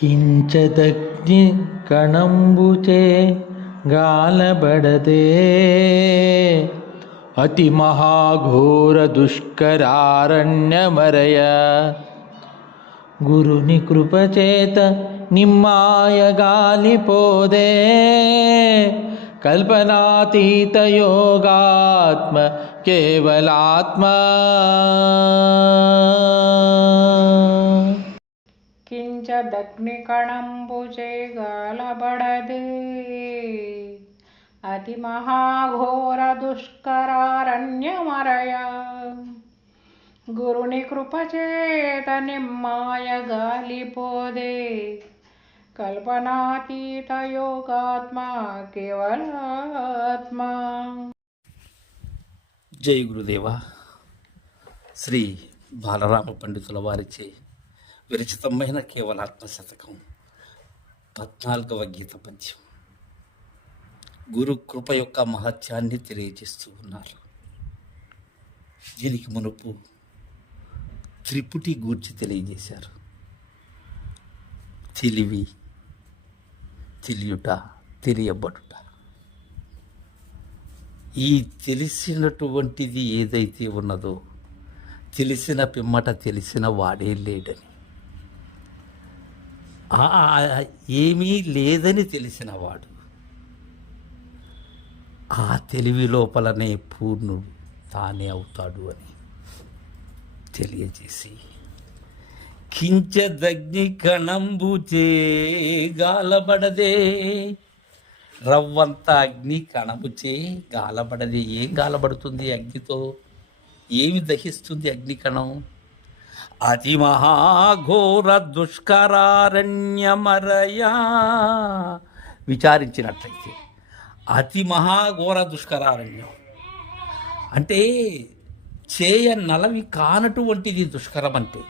కించదగ్ని కణంబుచే గాలబడదే అతి మహాఘోర దుష్కరారణ్యమరయ గురుని కృపచేత నిమ్మాయ గాలిపోదే కల్పనాతీత యోగాత్మ కేవలాత్మ కించదగ్నికణంబుచే గాలబడదే అతి మహాఘోర దుష్కరారణ్యమరయ గురుని కృపచేత నిమ్మాయ గాలిపోదే కల్పనాతీత యోగాత్మ కేవలాత్మ. జై గురుదేవ. శ్రీ బాలరామ పండితుల వారిచే విరచితమైన కేవలాత్మ శతకం 14వ గీత పద్యం. గురు కృప యొక్క మహత్యాన్ని తెలియజేస్తూ ఉన్నారు. దీనికి మునుపు త్రిపుటి గూర్చి తెలియజేశారు. తెలివి, తెలియుట, తెలియబడుట. ఈ తెలిసినటువంటిది ఏదైతే ఉన్నదో తెలిసిన పిమ్మట తెలిసిన వాడే లేడని, ఏమీ లేదని తెలిసినవాడు ఆ తెలివి లోపలనే పూర్ణుడు తానే అవుతాడు అని తెలియజేసి, కించదగ్ని కణంబుచే గాలబడదే, రవ్వంత అగ్ని కణముచే గాలబడదే. ఏం గాలబడుతుంది అగ్నితో? ఏమి దహిస్తుంది అగ్నికణం? అతి మహాఘోర దుష్కరారణ్యమరయా. విచారించినట్లయితే అతి మహాఘోర దుష్కరారణ్యం అంటే చేయనలవి కానటువంటిది దుష్కరం. అంటే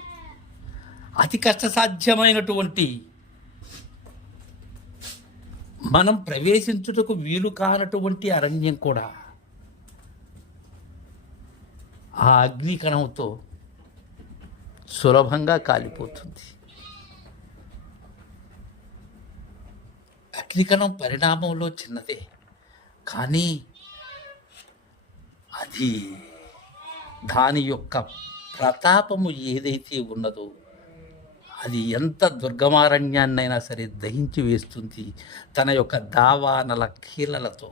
అతి కష్టసాధ్యమైనటువంటి, మనం ప్రవేశించుటకు వీలు కానటువంటి అరణ్యం కూడా ఆ అగ్నికణంతో సులభంగా కాలిపోతుంది. అగ్నికణం పరిణామంలో చిన్నదే, కానీ అది దాని యొక్క ప్రతాపము ఏదైతే ఉన్నదో అది ఎంత దుర్గమారణ్యాన్నైనా సరే దహించి వేస్తుంది తన యొక్క దావానల కీలలతో.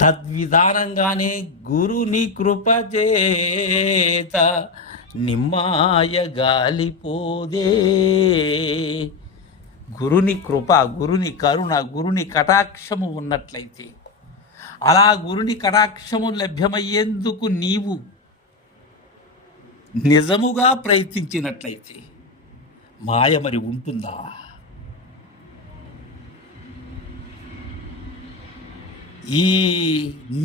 తద్విధానంగానే గురుని కృపచేత నిమ్మాయ గాలిపోదే. గురుని కృప, గురుని కరుణ, గురుని కటాక్షము ఉన్నట్లయితే, అలా గురుని కటాక్షము లభ్యమయ్యేందుకు నీవు నిజముగా ప్రయత్నించినట్లయితే మాయ మరి ఉంటుందా? ఈ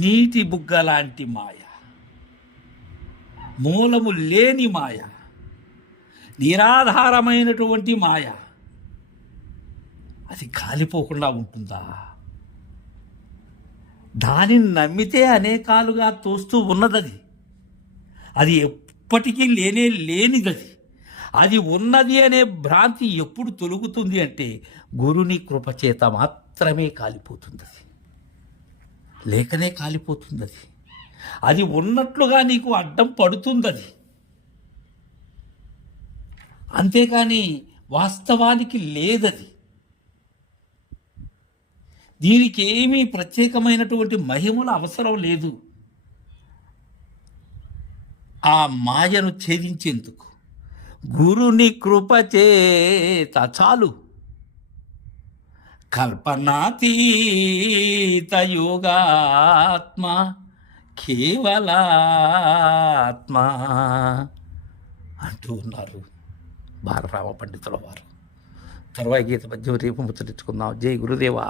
నీటి బుగ్గ లాంటి మాయ, మూలము లేని మాయ, నిరాధారమైనటువంటి మాయ, అది కాలిపోకుండా ఉంటుందా? దానిని నమ్మితే అనేకాలుగా తోస్తూ ఉన్నదది. అది ఎప్పటికీ లేనే లేనిదది. అది ఉన్నది అనే భ్రాంతి ఎప్పుడు తొలుగుతుంది అంటే గురుని కృపచేత మాత్రమే కాలిపోతుంది. లేకనే కాలిపోతుంది. అది ఉన్నట్లుగా నీకు అడ్డం పడుతుంది. అంతేకాని వాస్తవానికి లేదది. దీనికి ఏమీ ప్రత్యేకమైనటువంటి మహిమల అవసరం లేదు ఆ మాయను ఛేదించేందుకు. గురుని కృపచేత చాలు. కల్పనాతీత యోగాత్మ కేవలాత్మ అంటూ ఉన్నారు బాలరామ పండితుల వారు. తర్వాయి గీత పద్యం రేపు ముచ్చరించుకుందాం. జై గురుదేవా.